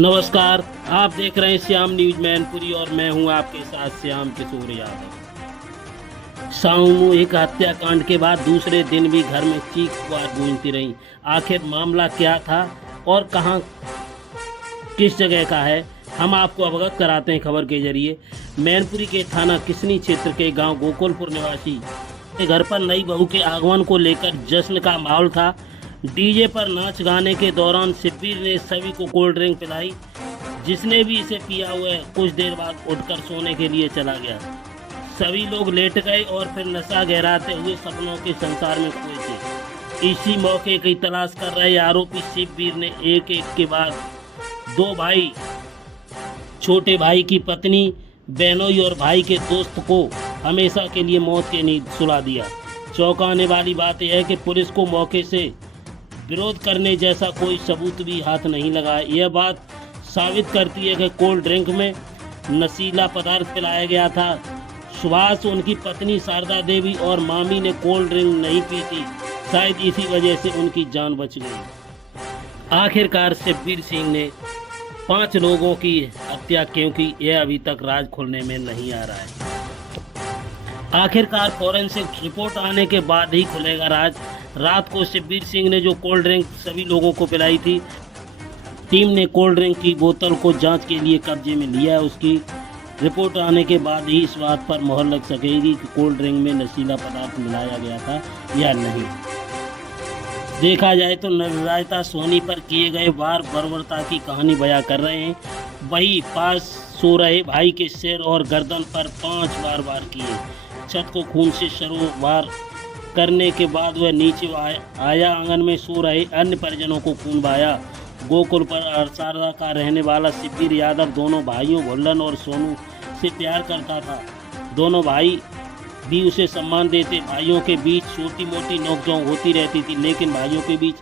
नमस्कार। आप देख रहे हैं श्याम न्यूज मैनपुरी और मैं हूं आपके साथ श्याम किशोर यादव। सामूहिक हत्याकांड के बाद दूसरे दिन भी घर में चीख पुकार गूंजती रही। आखिर मामला क्या था और कहां किस जगह का है, हम आपको अवगत कराते हैं खबर के जरिए। मैनपुरी के थाना किसनी क्षेत्र के गांव गोकुलपुर निवासी के घर पर नई बहू के आगमन को लेकर जश्न का माहौल था। डीजे पर नाच गाने के दौरान शिब्बीर ने सभी को कोल्ड ड्रिंक पिलाई। जिसने भी इसे पिया हुआ कुछ देर बाद उठकर सोने के लिए चला गया। सभी लोग लेट गए और फिर नशा गहराते हुए सपनों के संसार में खोए थे। इसी मौके की तलाश कर रहे आरोपी शिब्बीर ने एक एक के बाद दो भाई, छोटे भाई की पत्नी, बहनोई और भाई के दोस्त को हमेशा के लिए मौत की नींद सुला दिया। चौंकाने वाली बात यह है कि पुलिस को मौके से विरोध करने जैसा कोई सबूत भी हाथ नहीं लगा। यह बात साबित करती है कि कोल्ड ड्रिंक में नशीला पदार्थ पिलाया गया था। सुभाष, उनकी पत्नी शारदा देवी और मामी ने कोल्ड ड्रिंक नहीं पी थी। शायद इसी वजह से उनकी जान बच गई। आखिरकार शिब्बीर सिंह ने 5 लोगों की हत्या क्यों की, यह अभी तक राज खुलने में नहीं आ रहा है। आखिरकार फॉरेंसिक रिपोर्ट आने के बाद ही खुलेगा राज। रात को शिब्बीर सिंह ने जो कोल्ड ड्रिंक सभी लोगों को पिलाई थी, टीम ने कोल्ड ड्रिंक की बोतल को जांच के लिए कब्जे में लिया है। उसकी रिपोर्ट आने के बाद ही इस बात पर मोहर लग सकेगी कि कोल्ड ड्रिंक में नशीला पदार्थ मिलाया गया था या नहीं। देखा जाए तो निर्दयता सोनी पर किए गए वार बर्बरता की कहानी बयां कर रहे हैं। वही पास सो रहे भाई के सिर और गर्दन पर 5 बार वार किए। छत को खून से सरोवार करने के बाद वह नीचे आया। आंगन में सो रहे अन्य परिजनों को खून बहाया। गोकुल पर अरसारा का रहने वाला शिब्बीर यादव दोनों भाइयों भुल्लन और सोनू से प्यार करता था। दोनों भाई भी उसे सम्मान देते। भाइयों के बीच छोटी मोटी नोकझोंक होती रहती थी, लेकिन भाइयों के बीच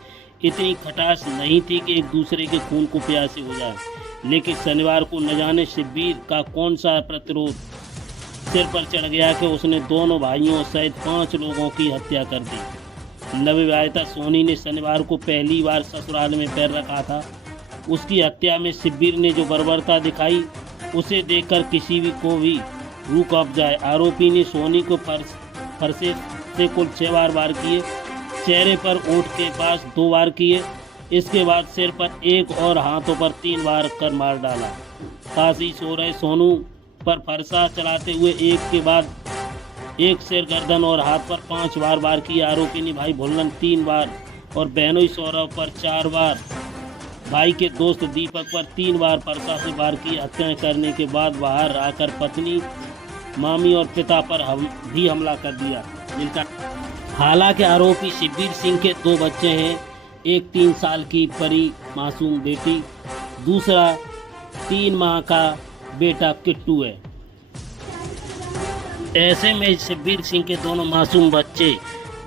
इतनी खटास नहीं थी कि एक दूसरे के खून को प्यासे हो जाए। लेकिन शनिवार को न जाने शिब्बीर का कौन सा प्रतिरोध सिर पर चढ़ गया कि उसने दोनों भाइयों सहित 5 लोगों की हत्या कर दी। नवविवाहिता सोनी ने शनिवार को पहली बार ससुराल में पैर रखा था। उसकी हत्या में शिब्बीर ने जो बर्बरता दिखाई, उसे देखकर किसी भी को भी रूह कांप जाए। आरोपी ने सोनी को फरसे से कुल 6 बार वार किए। चेहरे पर ओंठ के पास 2 बार किए। इसके बाद सिर पर 1 और हाथों पर 3 बार कर मार डाला। पास ही सो रहे सोनू पर फरसा चलाते हुए एक के बाद एक सिर, गर्दन और हाथ पर 5 बार वार किए। आरोपी ने भाई भुल्लन 3 बार और बहनोई सौरभ पर 4 बार, भाई के दोस्त दीपक पर 3 बार फरसा से वार की। हत्या करने के बाद बाहर आकर पत्नी, मामी और पिता पर भी हमला कर दिया, जिनका हालांकि आरोपी शिब्बीर सिंह के 2 बच्चे हैं। एक 3 साल की परी मासूम बेटी, दूसरा 3 माह का बेटा किट्टू है। ऐसे में शिब्बीर सिंह के दोनों मासूम बच्चे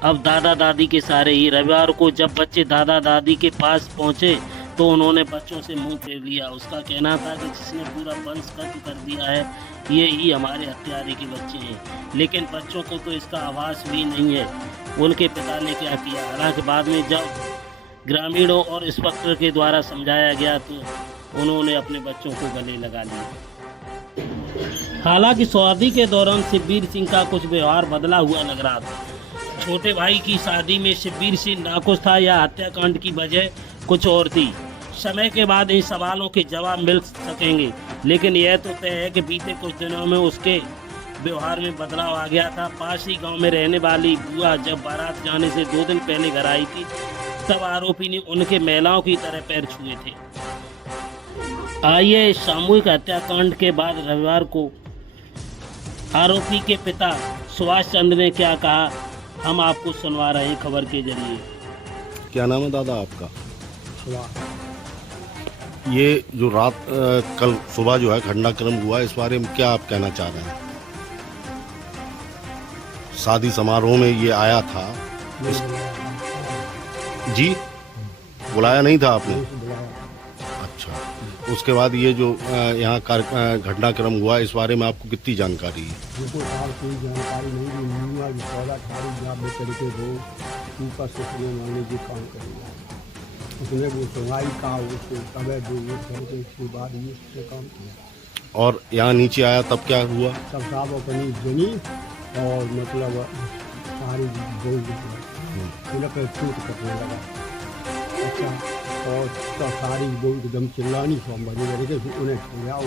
अब दादा दादी के सहारे ही। रविवार को जब बच्चे दादा दादी के पास पहुंचे तो उन्होंने बच्चों से मुंह फेर लिया। उसका कहना था कि जिसने पूरा वंश खत्म कर दिया है, ये ही हमारे हत्यारे के बच्चे हैं। लेकिन बच्चों को तो इसका आभास भी नहीं है उनके पिता ने क्या किया। हालांकि बाद में जब ग्रामीणों और इंस्पेक्टर के द्वारा समझाया गया तो उन्होंने अपने बच्चों को गले लगा लिया। हालांकि शादी के दौरान शिब्बीर सिंह का कुछ व्यवहार बदला हुआ लग रहा था। छोटे भाई की शादी में शिब्बीर सिंह नाखुश था या हत्याकांड की वजह कुछ और थी, समय के बाद इन सवालों के जवाब मिल सकेंगे। लेकिन यह तो तय है कि बीते कुछ दिनों में उसके व्यवहार में बदलाव आ गया था। पास ही गाँव में रहने वाली बुआ जब बारात जाने से 2 दिन पहले घर आई थी, तब आरोपी ने उनके महिलाओं की तरह पैर छुए थे। आइए, सामूहिक हत्याकांड के बाद रविवार को आरोपी के पिता सुभाष चंद्र ने क्या कहा, हम आपको सुनवा रहे हैं खबर के जरिए। क्या नाम है दादा आपका? ये जो रात कल सुबह जो है घटनाक्रम हुआ, इस बारे में क्या आप कहना चाह रहे हैं? शादी समारोह में ये आया था जी? बुलाया नहीं था आपने? अच्छा, उसके बाद ये जो यहाँ घटनाक्रम हुआ, इस बारे में आपको कितनी जानकारी है? कोई जानकारी नहीं। उसने वो सुनवाई का उसको तबे दो ये करके इसके बाद ये उसने काम किया। और यहाँ नीचे आया तब क्या हुआ? सब साहब अपनी जनी और मतलब सारी बोल उन्हें पे टूट करने लगा। अच्छा, और तो सारी बोल एकदम चिल्लानी सो हम बजे करके उन्हें छोड़ा और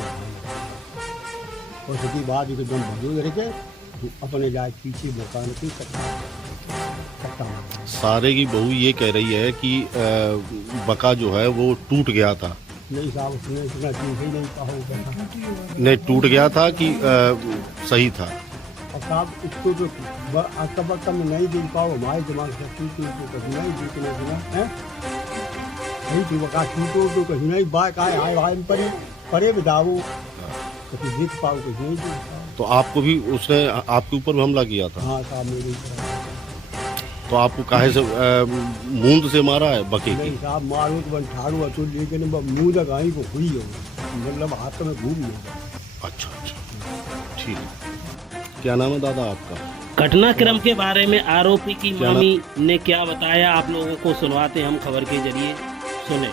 उसके बाद एकदम बजे करके अपने जाए पीछे मकान की कट्टा सारे की बहू ये कह रही है कि बका जो है वो टूट गया था। नहीं साहब उसने इतना चीज ही नहीं कहा होगा। नहीं, टूट गया था कि सही था? और साहब इसको जो अक्टूबर में नहीं देख पाओ हमारे दिमाग से टूटो तो कहीं नहीं जीतने सुना है नहीं थी बका टूटो तो कहीं नहीं बाइक आए आए भाई परे परे बिदाओ कहीं जीत पाओ कहीं नहीं जीत पाओ। तो आपको भी उसने आपके ऊपर हमला किया था? हाँ साहब मेरे ऊपर। तो आपको काहे से मूंद से मारा है बके की? नहीं साहब मारो तो बन ठाड़ू अचो लेकिन मुँह तक आई को हुई हो मतलब हाथ में घूम गया। अच्छा अच्छा, ठीक है। क्या नाम है दादा आपका? घटनाक्रम के बारे में आरोपी की क्या मामी ने क्या बताया आप लोगों को सुनवाते हम खबर के जरिए सुने।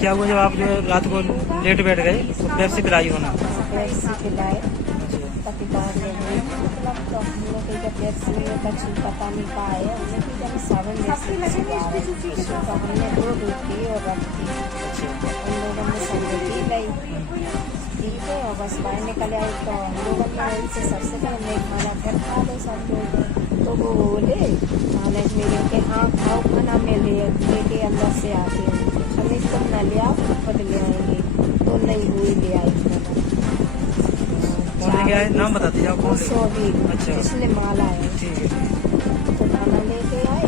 क्या हुआ जब आप जो रात को लेट बैठ गए तो पेप्सी पिलाई होना? पेप्सी पिलाए पति बाहर ले गए मतलब तो हम लोग के जब पेप्सी में कुछ पता नहीं पाए हमने कि जब सावन जैसे तो हमने दो रोटी और रख दी उन लोगों ने संगे पी ली ठीक है और बस बाहर निकल आए तो हम लोगों ने उनसे सबसे पहले खाना घर खा लो सब लोग तो वो बोले खाने मेरे के हाँ खाओ खाना में लेके अंदर से आते हैं हमें तुम न ले आओ खुद ले आएंगे तो नहीं हुई ले आई कौन लेके आए? नाम बता दीजिए आप कौन लेके? सोभी अच्छा। जिसने माला है ठीक है। तो खाना लेके आए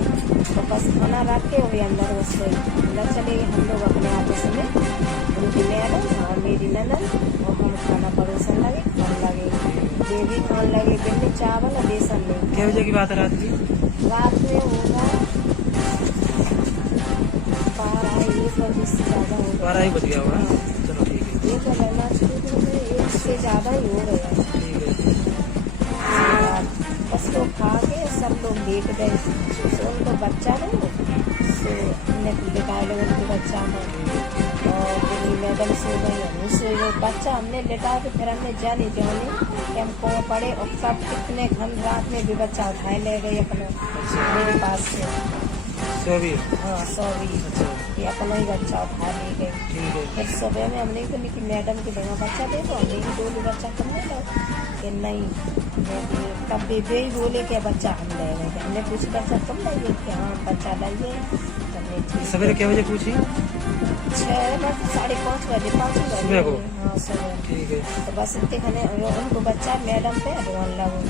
तो बस खाना रख के वही अंदर बस गई अंदर चले गए हम लोग अपने ऑफिस में उनकी मैडम और मेरी ननद और हम खाना परोसन लगे खाने लगे देवी खाने लगे बिन्नी चावल और बेसन ले क्या बजे की बात है रात की? रात में होगा 12-1 बजे से ज़्यादा होगा 12 ही बज गया होगा। चलो ठीक है। ये तो रहना शुरू में 1 से ज़्यादा ही हो गया ठीक है। बस लोग खा के सब लोग लेट गए तो उनको बच्चा नहीं तो हमने लिटाए लोगों के बच्चा है और मेरी मैडम सो गई हमें सो गए बच्चा हमने लिटा के फिर हमने जाने कि हम कौन पड़े और सब कितने घन रात में भी बच्चा उठाए ले गए अपना मेरे पास से सोभी? हाँ सॉरी अच्छा कि अपना ही बच्चा उठा ले गए ठीक है। फिर सुबह में हमने बोली कि मैडम के देना बच्चा दे दो हमने भी बोली बच्चा कम ले लो कि नहीं तब बेबे ही बोले कि बच्चा हम ले गए हमने पूछा बच्चा कम लाइए कि हाँ बच्चा लाइए हमने ठीक सवेरे क्या बजे पूछी? 5:30 बजे 5 बजे सुबह को? हाँ सुबह ठीक है। तो बस इतने खाने उनको बच्चा मैडम पे रोन लगो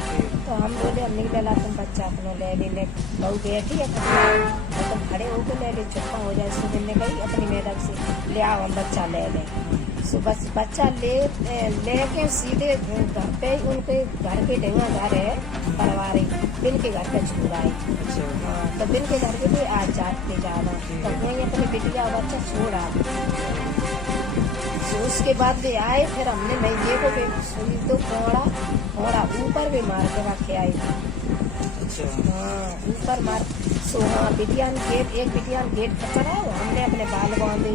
तो हम बोले हम नहीं ला तुम बच्चा अपना ले ले बहू बैठी है तो तुम खड़े होकर ले ले चुप्पा हो जाए सुबह ने गई अपनी मैडम से ले आओ हम बच्चा ले लें सो बस बच्चा लेके सीधे घर पे उनके घर के डेवा घर है परिवार बिन के घर पे छोड़ा है अच्छा हाँ तो बिन के घर के भी आज जाते जाना तो वहीं अपनी बिटिया बच्चा छोड़ा तो उसके बाद भी आए फिर हमने नहीं देखो कि सुई तो फोड़ा ऊपर भी मार के रखे आई अच्छा हाँ ऊपर मार सो हाँ बिटियान गेट एक बिटियान गेट पकड़ा हमने अपने बाल बांधे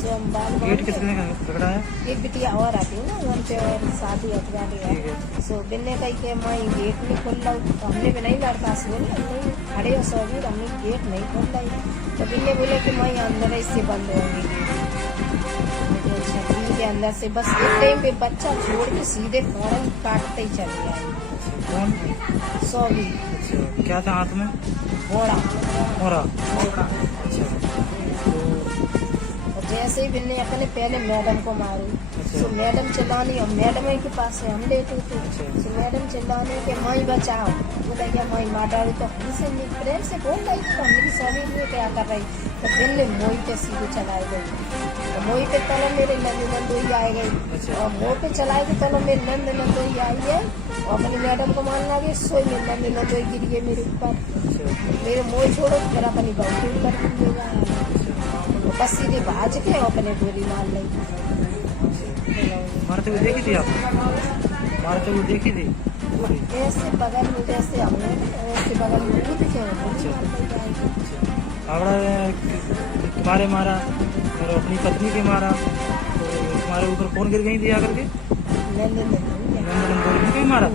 सो हम बाल गेट बांधे किसने पकड़ा है? एक बिटिया और आती है ना वहाँ पे और शादी हटवा ठीक है है। सो बिन्ने कही के मैं गेट नहीं खोल रहा हूँ तो हमने भी नहीं लड़का से बोले नहीं खड़े हो सोबीर हमने गेट नहीं खोल रही तो बिन्ने बोले कि मैं अंदर इससे बंद होंगी छतरी के अंदर से बस एक टाइम पे बच्चा छोड़ के सीधे फोड़ा ही काटते ही चले आए कौन? सोबी अच्छा क्या था हाथ में? फोड़ा मोरा? फोड़ा अच्छा और जैसे ही बिन्ने अपने पहले मैडम को मारी तो मैडम चिल्लानी और मैडम के पास से हम लेते थे तो मैडम चिल्लाने के माई बचाओ बोला क्या माई मार डाली तो हमसे प्रेम से बोल रही थी तो मेरी सभी लिए क्या कर रही तो बिन्ने मोई पे सीधे चलाई गई तो मोई पे तलो मेरे नंद नंदोई आए गई और मोह पे चलाई गई तलो मेरे नंद नंदोई आई है और अपनी मैडम को मान लगे सोई में नंद नंदोई गिरी है मेरे ऊपर मेरे मोह छोड़ो फिर अपनी बहू के ऊपर ले जाए तो बस सीधे भाज के और अपने गोली मार ली। मारते हुए देखी थी आप? मारते हुए देखी थी? ऐसे बगल में जैसे हमने ऐसे बगल में कूद के फावड़ा तुम्हारे मारा और अपनी पत्नी के मारा, तो तुम्हारे ऊपर कौन गिर गई थी आकर के? नंदन को मारा?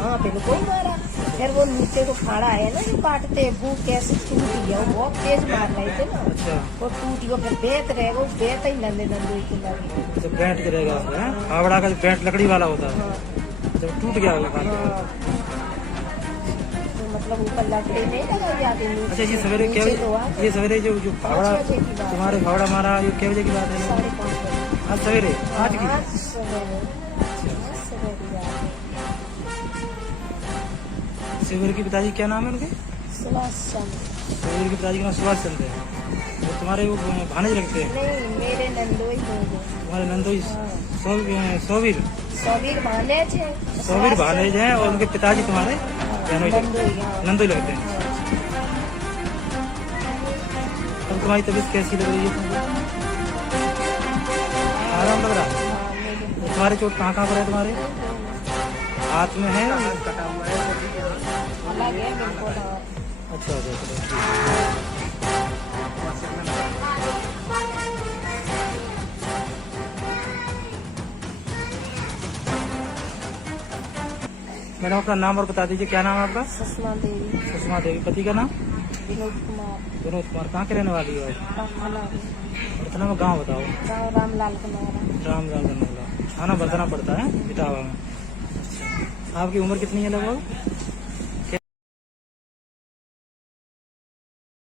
हाँ बिल्कुल मारा। फिर वो नीचे को फाड़ा है ना जो काटते, वो कैसे टूट गया, वो बहुत तेज मार रहे थे ना। अच्छा, वो टूट गया, फिर बेत रहेगा, वो बेत ही नंदे की लगी। तो बैंट गिरेगा फावड़ा का, बैंट लकड़ी वाला होता है, जब टूट गया होगा। तो मतलब ऊपर लकड़ी नहीं लगा जाती। अच्छा, ये सवेरे क्या, ये सवेरे जो फावड़ा तुम्हारे फावड़ा मारा, ये क्या बजे की बात है? 5:30 बजे। आज सवेरे? आज की? शिविर के पिताजी क्या नाम है उनके? सुभाष चंद्र। शिविर के पिताजी का नाम सुभाष चंद्र है। तो तुम्हारे वो भाने लगते हैं? नहीं, मेरे नंदोई होंगे। तुम्हारे नंदोई सोवीर भानेज है। सोवीर भानेज हैं, और उनके पिताजी तुम्हारे नंदोई लगते हैं। अब तुम्हारी तबीयत कैसी लग रही है तुमको? आराम लग रहा है? तुम्हारे चोट कहाँ कहाँ पर है? तुम्हारे हाथ में है? अच्छा अच्छा, मैडम अपना नाम और बता दीजिए, क्या नाम है आपका? सुषमा देवी। सुषमा देवी। पति का नाम? विनोद कुमार। विनोद कुमार। कहाँ के रहने वाली हो? बर्तना में। गाँव बताओ? गाँव रामलाल कनारा। रामलाल कनारा। थाना बर्तना पड़ता है इटावा में। आपकी उम्र कितनी है लगभग?